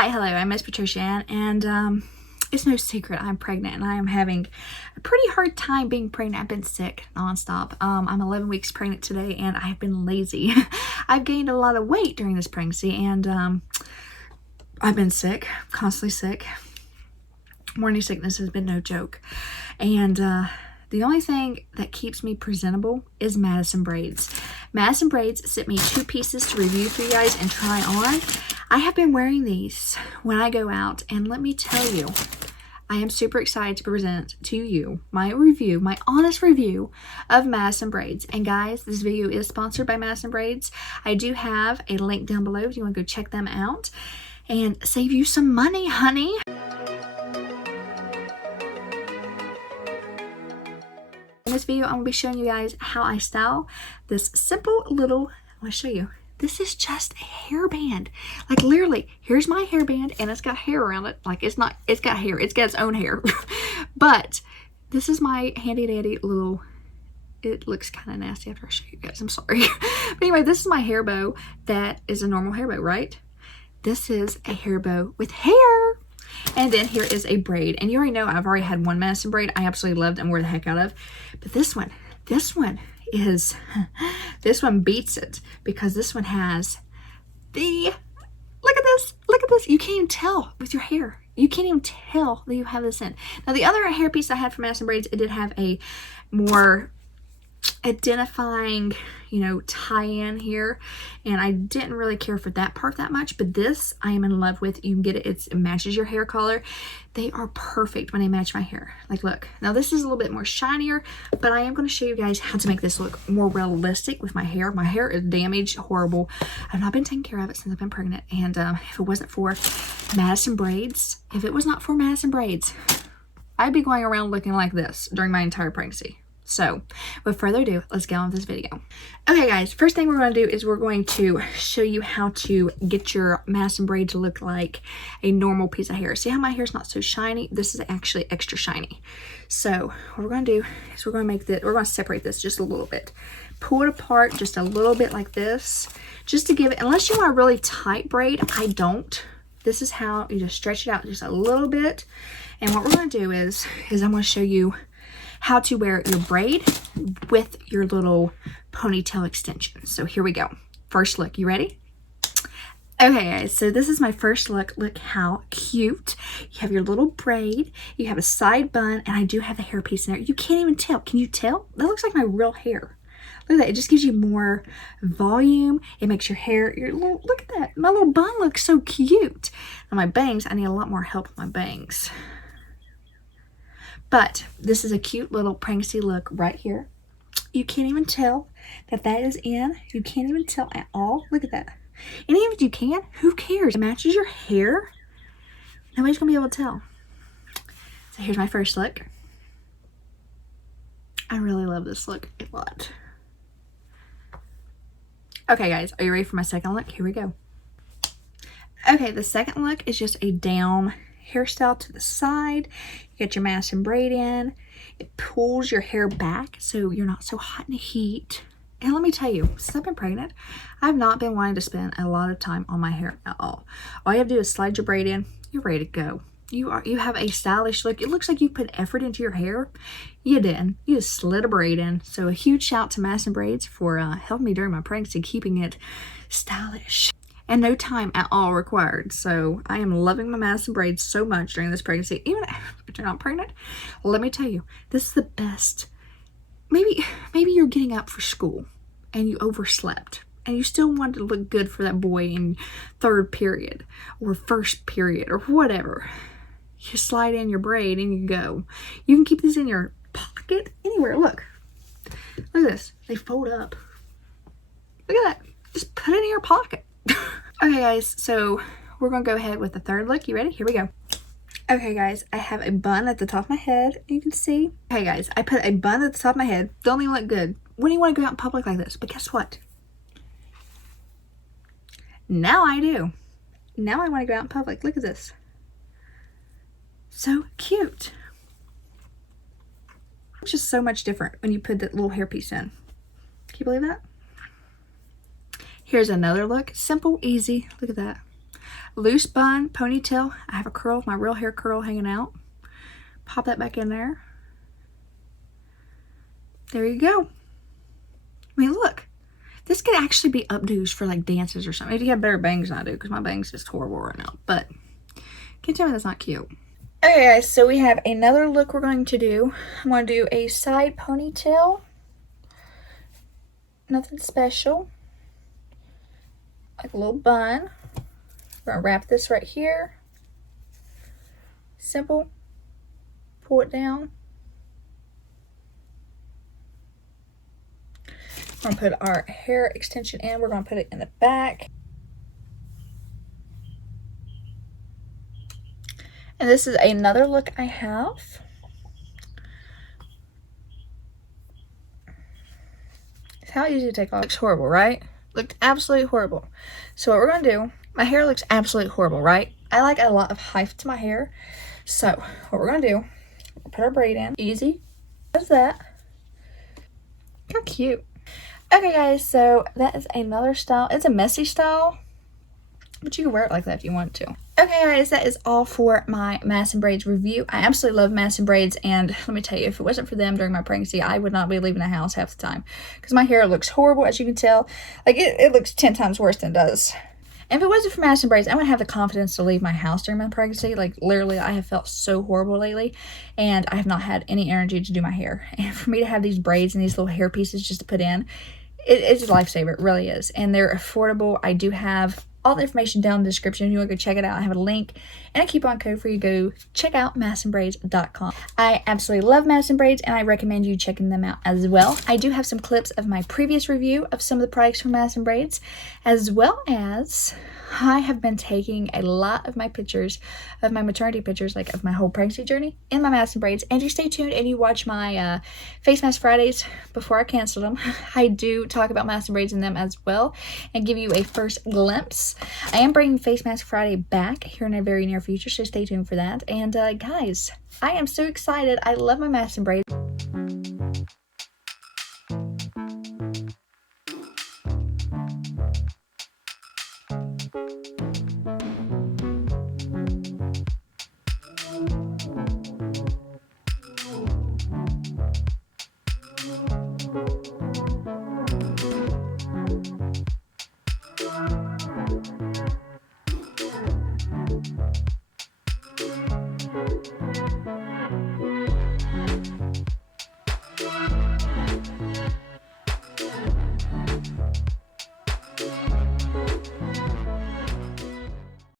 Hi, hello, I'm MzPatriciaAnn, and it's no secret I'm pregnant, and I am having a pretty hard time being pregnant. I've been sick nonstop. I'm 11 weeks pregnant today, and I have been lazy. I've gained a lot of weight during this pregnancy, and I've been sick, constantly sick. Morning sickness has been no joke, and the only thing that keeps me presentable is Madison Braids. Madison Braids sent me 2 pieces to review for you guys and try on. I have been wearing these when I go out, and let me tell you, I am super excited to present to you my review, my honest review of Madison Braids. And guys, this video is sponsored by Madison Braids. I do have a link down below if you want to go check them out and save you some money, honey. In this video, I'm going to be showing you guys how I style this simple little, I want to show you. This is just a hairband. Like literally, here's my hairband and it's got hair around it. Like it's got hair. It's got its own hair. But this is my handy dandy little, it looks kind of nasty after I show you guys. I'm sorry. But anyway, this is my hair bow that is a normal hair bow, right? This is a hair bow with hair. And then here is a braid. And you already know I've already had one Madison braid I absolutely loved and wore the heck out of. But this one beats it, because this one has the, look at this, you can't even tell with your hair. You can't even tell that you have this in. Now the other hair piece I had from Madison Braids, it did have a more identifying, you know, tie-in here, and I didn't really care for that part that much, but this I am in love with. You can get it, it matches your hair color. They are perfect when they match my hair. Like look, now this is a little bit more shinier, but I am going to show you guys how to make this look more realistic with my hair. My hair is damaged, horrible. I've not been taking care of it since I've been pregnant, and if it wasn't for Madison Braids, if it was not for Madison Braids, I'd be going around looking like this during my entire pregnancy. So, with further ado, let's get on with this video. Okay guys, first thing we're going to do is we're going to show you how to get your Madison braid to look like a normal piece of hair. See how my hair's not so shiny? This is actually extra shiny. So, what we're going to do is we're going to separate this just a little bit. Pull it apart just a little bit like this, just to give it, unless you want a really tight braid, I don't. This is how you just stretch it out just a little bit. And what we're going to do is I'm going to show you how to wear your braid with your little ponytail extension. So here we go. First look, you ready? Okay guys, so this is my first look. Look how cute. You have your little braid, you have a side bun, and I do have a hairpiece in there. You can't even tell. Can you tell? That looks like my real hair. Look at that. It just gives you more volume. It makes your hair, look at that. My little bun looks so cute. Now my bangs, I need a lot more help with my bangs. But this is a cute little pregnancy look right here. You can't even tell that that is in. You can't even tell at all. Look at that. And even if you can, who cares? It matches your hair. Nobody's going to be able to tell. So here's my first look. I really love this look a lot. Okay guys, are you ready for my second look? Here we go. Okay, the second look is just a down hairstyle to the side. You get your Madison braid in. It pulls your hair back so you're not so hot in the heat. And let me tell you, since I've been pregnant, I've not been wanting to spend a lot of time on my hair at all. All you have to do is slide your braid in. You're ready to go. You have a stylish look. It looks like you put effort into your hair. You didn't. You just slid a braid in. So a huge shout out to Madison Braids for helping me during my pregnancy, keeping it stylish. And no time at all required. So I am loving my Madison Braids so much during this pregnancy. Even if you're not pregnant, let me tell you, this is the best. Maybe you're getting up for school and you overslept and you still wanted to look good for that boy in 3rd period or 1st period or whatever. You slide in your braid and you go. You can keep these in your pocket, anywhere. Look at this. They fold up. Look at that. Just put it in your pocket. Okay guys, so we're gonna go ahead with the third look. You ready? Here we go. Okay guys, I have a bun at the top of my head, you can see. Okay guys, I put a bun at the top of my head. Don't even look good. When do you want to go out in public like this? But guess what? Now I do. Now I want to go out in public. Look at this. So cute. It's just so much different when you put that little hairpiece in. Can you believe that? Here's another look. Simple, easy. Look at that. loose bun, ponytail. I have a curl, my real hair curl hanging out. Pop that back in there. There you go. I mean, look. This could actually be updos for like dances or something. If you have better bangs than I do, because my bangs is horrible right now. But can you tell me that's not cute? Okay guys, so we have another look we're going to do. I'm going to do a side ponytail. Nothing special. Like a little bun. We're going to wrap this right here. Simple. Pull it down. We're going to put our hair extension in. We're going to put it in the back. And this is another look I have. It's how easy to take off. Looks horrible, right? Looked absolutely horrible. So what we're going to do, my hair looks absolutely horrible, right? I like a lot of height to my hair. So what we're going to do, we'll put our braid in. Easy as that. How cute. Okay guys, so that is another style. It's a messy style, but you can wear it like that if you want to. Okay guys, that is all for my Madison Braids review. I absolutely love Madison Braids, and let me tell you, if it wasn't for them during my pregnancy, I would not be leaving the house half the time. Because my hair looks horrible, as you can tell. Like, it looks 10 times worse than it does. And if it wasn't for Madison Braids, I wouldn't have the confidence to leave my house during my pregnancy. Like, literally, I have felt so horrible lately, and I have not had any energy to do my hair. And for me to have these braids and these little hair pieces just to put in, it's a lifesaver. It really is. And they're affordable. I do have all the information down in the description. If you want to go check it out, I have a link and a coupon code for you to go check out MadisonBraids.com. I absolutely love Madison Braids, and I recommend you checking them out as well. I do have some clips of my previous review of some of the products from Madison Braids, as well as I have been taking a lot of my pictures, of my maternity pictures, like of my whole pregnancy journey, in my Madison Braids. And you stay tuned and you watch my Face Mask Fridays before I cancel them. I do talk about Madison Braids in them as well and give you a first glimpse. I am bringing Face Mask Friday back here in a very near future, so stay tuned for that. And guys, I am so excited. I love my Madison Braids.